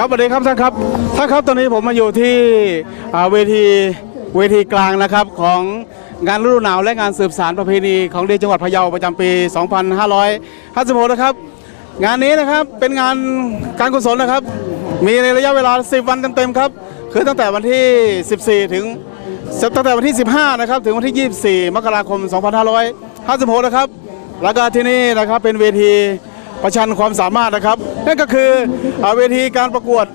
ครับสวัสดีครับท่านครับท่านครับตอนนี้ผมมาอยู่ที่เวทีเวทีกลางนะครับของงานฤดูหนาวและงานสืบสารประเพณีของดีจังหวัดพะเยาประจำปี 2556 นะครับ งานนี้นะครับเป็นงานการกุศลนะครับ มีในระยะเวลา 10 วันเต็มๆครับ คือตั้งแต่วันที่ 14 ถึงตั้งแต่วันที่ 15 นะครับ ถึงวันที่ 24 มกราคม 2556 นะครับ แล้วก็ที่นี่นะครับเป็นเวที ประชันความสามารถนะครับ นั่นก็คือเอ่อเวทีการประกวด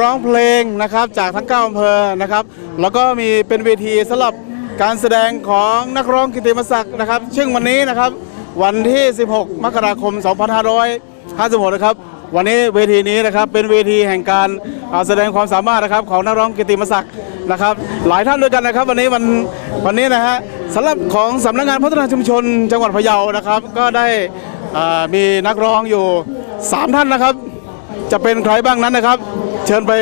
ร้องเพลงนะครับจากทั้ง 9อำเภอนะครับ แล้วก็มีเป็นเวทีสำหรับการแสดงของนักร้องกิติมศักดิ์นะครับ ซึ่งวันนี้นะครับวันที่ 16 มกราคม 2556 นะครับ วันนี้เวทีนี้นะครับเป็นเวทีแห่งการเอ่อแสดงความสามารถนะครับของนักร้องกิติมศักดิ์นะครับ หลายท่านด้วยกันนะครับ วันนี้วันวันนี้นะฮะสำหรับของสำนักงานพัฒนาชุมชน จังหวัดพะเยานะครับ ก็ได้ มีนักร้องอยู่ 3 ท่านนะครับ จะเป็นใครบ้างนั้นนะครับ เชิญไป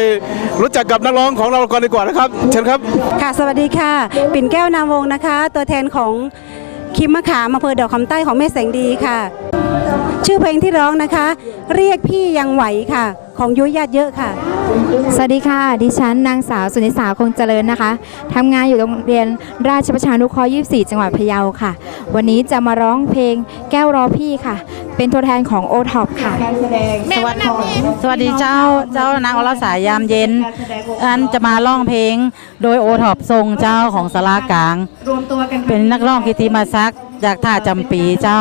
รู้จักกับนักร้องของเราก่อนดีกว่านะครับ เชิญครับ ค่ะสวัสดีค่ะ ปิ่นแก้วนามวงศ์นะคะ ตัวแทนของคิมมะขามอำเภอดอกคำใต้ของแม่แสงดีค่ะ ชื่อเพลงที่ร้องนะคะ เรียกพี่ยังไหวค่ะ ของยุ้ยญาติเยอะค่ะ สวัสดีค่ะ ดิฉันนางสาวสุนิสาคงเจริญนะคะ ทำงานอยู่โรงเรียนราชประชานุเคราะห์24 จังหวัดพะเยาค่ะ วันนี้จะมาร้องเพลงแก้วรอพี่ค่ะ เป็นตัวแทนของโอท็อปค่ะ สวัสดีสวัสดีเจ้าเจ้านางอรสายามเย็น อันจะมาร้องเพลงโดยโอท็อปทรงเจ้าของสารากลาง เป็นนักร้องกิติมาซักจากท่าจำปีเจ้า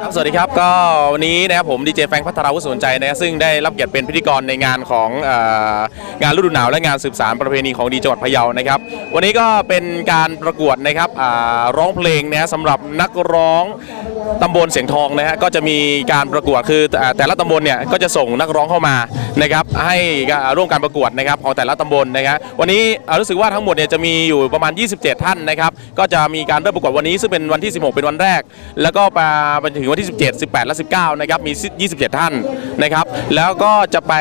ครับสวัสดีครับก็วันนี้นะครับผมดีเจแฟงพัทราวุฒิสนใจนะครับซึ่งได้รับเกียรติเป็นพิธีกรในงานของเอองานฤดูหนาวและงานสืบสารประเพณีของดีจังหวัดพะเยานะครับ วันนี้ก็เป็นการประกวดนะครับอ่าร้องเพลงนะฮะสำหรับนักร้อง ตำบลเสียงทองนะฮะก็จะมีการประกวดคือแต่ละตำบลเนี่ยก็จะส่งนักร้องเข้ามานะครับให้ร่วมการประกวดนะครับของแต่ละตำบลนะครับวันนี้รู้สึกว่าทั้งหมดเนี่ยจะมีอยู่ประมาณ 27 ท่านนะครับก็จะมีการเริ่มประกวดวันนี้ซึ่งเป็นวันที่ 16 เป็นวันแรก แล้วก็ไปถึงวันที่ 17 18 และ 19 นะครับมี 27 ท่านนะครับแล้วก็จะไป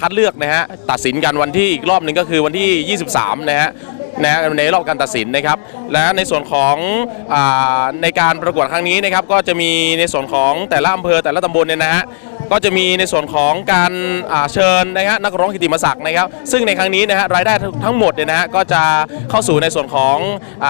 คัดเลือกนะฮะตัดสินกันวันที่อีกรอบหนึ่งก็คือวันที่ 23 นะฮะ นะฮะในรอบการตัดสินนะครับ และในส่วนของอในการประกวดครั้งนี้นะครับก็จะมีในส่วนของแต่ละอำเภอแต่ละตำบลเนี่ยนะฮะก็จะมีในส่วนของการเชิญนะฮะนักร้องกิติมศักดิ์นะครับ ซึ่งในครั้งนี้นะฮะรายได้ทั้งหมดเนี่ยนะฮะก็จะเข้าสู่ในส่วนของอ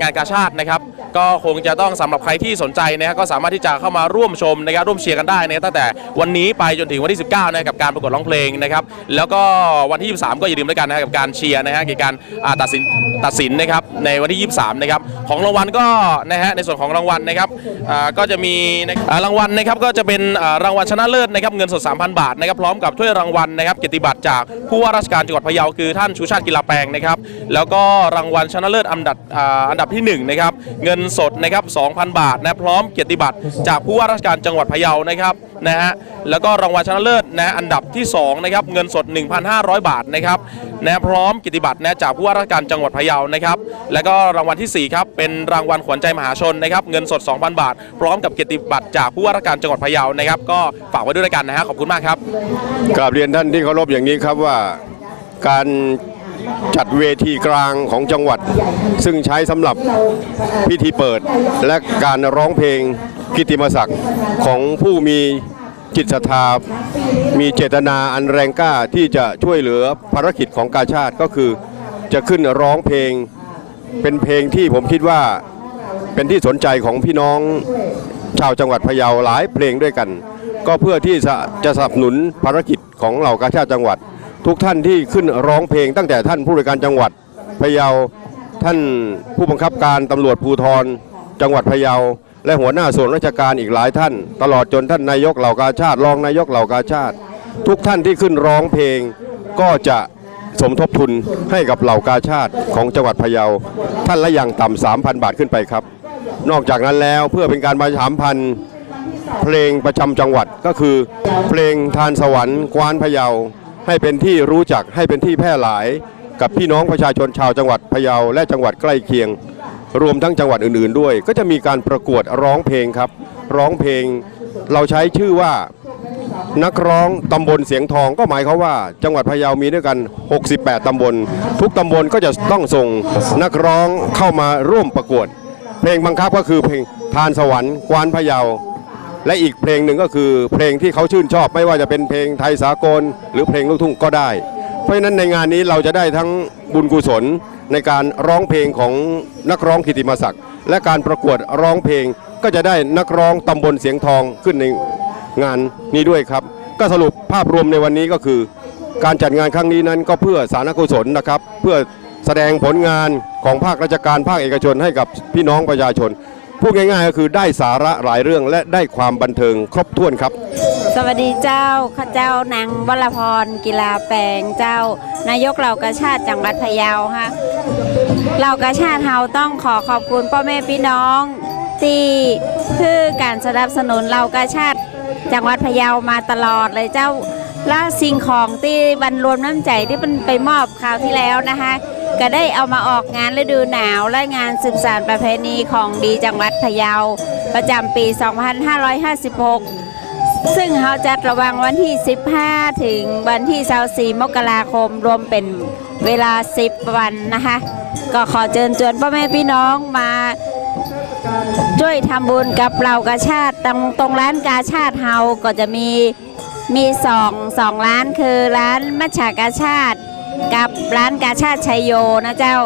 งานกาชาตินะครับ ก็คงจะต้องสำหรับใครที่สนใจนะครับก็สามารถที่จะเข้ามาร่วมชมนะครับร่วมเชียร์กันได้นะตั้งแต่วันนี้ไปจนถึงวันที่ 19นะกับการประกวดร้องเพลงนะครับแล้วก็วันที่ 23 ก็อย่าลืมด้วยกันนะครับกับการเชียร์นะฮะกับการอ่าตัดสินตัดสินนะครับในวันที่ 23 นะครับของรางวัลก็นะฮะในส่วนของรางวัลนะครับก็จะมีรางวัลนะครับก็จะเป็นรางวัลชนะเลิศนะครับเงินสด 3,000 บาทนะครับพร้อมกับถ้วยรางวัลนะครับเกียรติบัตรจากผู้ว่าราชการจังหวัดพะเยาคือท่านชูชาติกีฬาแปลงนะครับแล้วก็รางวัลชนะเลิศอันดับอันดับที่หนึ่งนะครับเงินสดนะครับ 2,000 บาทนะพร้อมเกียรติบัตรจากผู้ว่าราชการจังหวัดพะเยานะครับนะฮะแล้วก็รางวัลชนะเลิศนะอันดับที่สองนะครับเงินสด 1,500 บาทนะครับนะพร้อมเกียรติบัตรนะจากผู้ว่าราชการจังหวัดพะเยายาวนะครับแล้วก็รางวัลที่สี่ครับ เป็นรางวัลขวัญใจมหาชนนะครับเงินสด 2,000 บาท พร้อมกับเกียรติบัตรจากผู้ว่าราชการจังหวัดพะเยานะครับก็ฝากไว้ด้วยกันนะฮะขอบคุณมากครับกราบเรียนท่านที่เคารพอย่างนี้ครับว่าการจัดเวทีกลางของจังหวัด ซึ่งใช้สำหรับพิธีเปิด และการร้องเพลงกิตติมศักดิ์ของผู้มีจิตศรัทธามีเจตนาอันแรงกล้าที่จะช่วยเหลือภารกิจของกาชาติก็คือ จะขึ้นร้องเพลง เป็นเพลงที่ผมคิดว่าเป็นที่สนใจของพี่น้องชาวจังหวัดพะเยาหลายเพลงด้วยกัน ก็เพื่อที่จะสนับสนุนภารกิจของเหล่ากาชาติจังหวัด ทุกท่านที่ขึ้นร้องเพลง ตั้งแต่ท่านผู้บริการจังหวัดพะเยาท่านผู้บังคับการตำรวจภูธรจังหวัดพะเยา และหัวหน้าส่วนราชการอีกหลายท่าน ตลอดจนท่านนายกเหล่ากาชาติรองนายกเหล่ากาชาติ ทุกท่านที่ขึ้นร้องเพลงก็จะ สมทบทุนให้กับเหล่ากาชาติของจังหวัดพะเยา ท่านละอย่างต่ำ3,000บาทขึ้นไปครับ นอกจากนั้นแล้วเพื่อเป็นการประชาสัมพันธ์เพลงประจำจังหวัดก็คือ เพลงทานสวรรค์กวานพะเยา ให้เป็นที่รู้จักให้เป็นที่แพร่หลาย กับพี่น้องประชาชนชาวจังหวัดพะเยาและจังหวัดใกล้เคียง รวมทั้งจังหวัดอื่น ๆ ด้วย ก็จะมีการประกวดร้องเพลงครับ ร้องเพลง เราใช้ชื่อว่า นักร้องตำบลเสียงทองก็หมายเขามว่า จังหวัดพะเยามีด้วยกัน 68 ตำบล ทุกตำบลก็จะต้องส่งนักร้องเข้ามาร่วมประกวด เพลงบังคับก็คือเพลงทานสวรรค์กวานพะเยา และอีกเพลงหนึ่งก็คือเพลงที่เขาชื่นชอบไม่ว่าจะเป็นเพลงไทยสากล หรือเพลงลูกทุ่งก็ได้ เพราะฉะนั้นในงานนี้เราจะได้ทั้งบุญกุศลในการร้องเพลงของนักร้องกิติมศักดิ์และการประกวดร้องเพลงก็จะได้นักร้องตำบลเสียงทองขึ้นใน งานนี้ด้วยครับ ก็สรุปภาพรวมในวันนี้ก็คือ การจัดงานครั้งนี้นั้นก็เพื่อสารกุศลนะครับ เพื่อแสดงผลงานของภาคราชการภาคเอกชนให้กับพี่น้องประชาชนพูดง่ายๆก็คือได้สาระหลายเรื่องและได้ความบันเทิงครบถ้วนครับ สวัสดีเจ้าข้าเจ้านางวรพรกีฬาแปลงเจ้า นายกเหล่ากาชาติจังหวัดพะเยาฮะเหล่ากาชาติเฮาต้องขอขอบคุณพ่อแม่พี่น้อง ที่คือการสนับสนุนเหล่ากาชาติ จังหวัดพะเยามาตลอดเลยเจ้าและสิ่งของที่บรรรวมน้ำใจที่มันไปมอบคราวที่แล้วนะคะ ก็ได้เอามาออกงานฤดูหนาวและงานสืบสานประเพณีของดีจังหวัดพะเยา ประจำปี 2556 ซึ่งเขาจัดระว่างวันที่ 15 ถึงวันที่ 24 มกราคมรวมเป็นเวลา 10 วันนะคะ ก็ขอเชิญชวนพ่อแม่พี่น้องมา ช่วยทำบุญกับเรากาชาติตรงตรงร้านกาชาติเฮาก็จะมีมีสองสองร้านคือร้านมัชชากาชาติ กับร้านกาชาติชัยโยนะเจ้า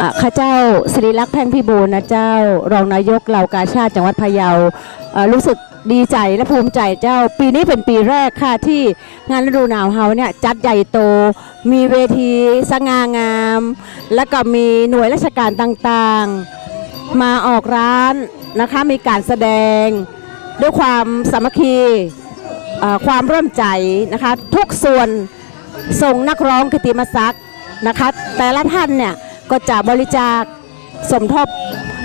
อะข้าเจ้าสิริลักษณ์แพ่งพิบูลนะเจ้ารองนายกเหล่ากาชาติจังหวัดพะเยาเอ่อรู้สึกดีใจและภูมิใจเจ้า ปีนี้เป็นปีแรกค่ะที่งานฤดูหนาวเฮาเนี่ยจัดใหญ่โต มีเวทีสง่างาม แล้วก็มีหน่วยราชการต่างๆ มาออกร้านนะคะมีการแสดงด้วยความสามัคคีความร่วมใจนะคะทุกส่วนส่งนักร้องกิติมศักดิ์นะคะแต่ละท่านเนี่ยก็จะบริจาคสมทบ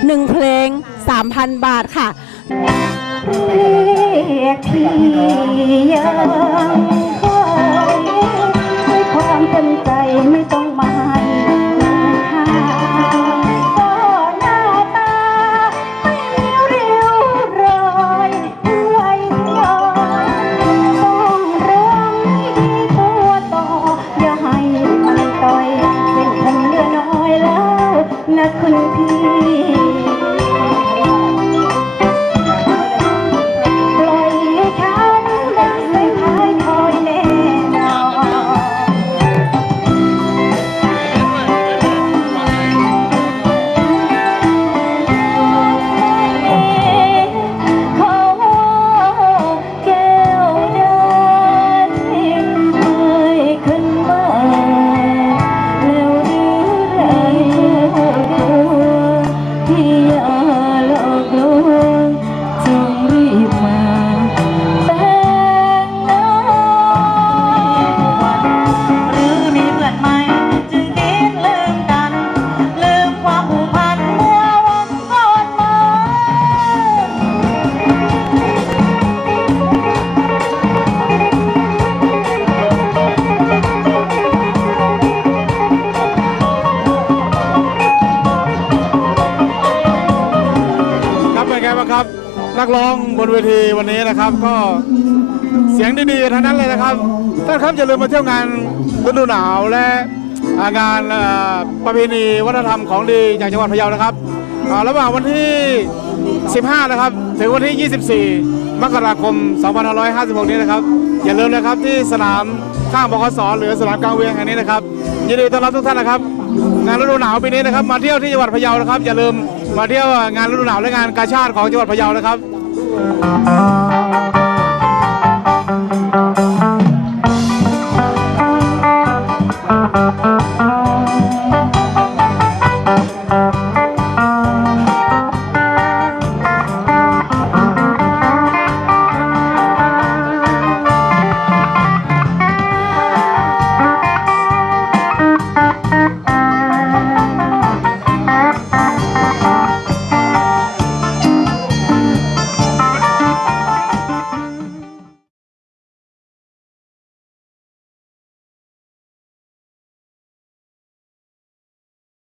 หนึ่งเพลง 3,000 บาทค่ะเรียกที่ยังคอยด้วยความเต็มใจไม่ต้องมา ครับ นักร้องบนเวทีวันนี้นะครับก็เสียงดีๆทั้งนั้นเลยนะครับท่านครับอย่าลืมมาเที่ยวงานฤดูหนาวและงานประเพณีวัฒนธรรมของดีจากจังหวัดพะเยานะครับระหว่างวันที่ 15 นะครับ ถึงวันที่ 24 มกราคม 2556 นี้นะครับ อย่าลืมนะครับที่สนามข้างบกสหรือสนามกลางเวียงแห่งนี้นะครับยินดีต้อนรับทุกท่านนะครับ งานฤดูหนาวปีนี้นะครับ มาเที่ยวที่จังหวัดพะเยานะครับ อย่าลืม มาเที่ยวงานฤดูหนาวและงานกาชาติของจังหวัดพะเยานะครับ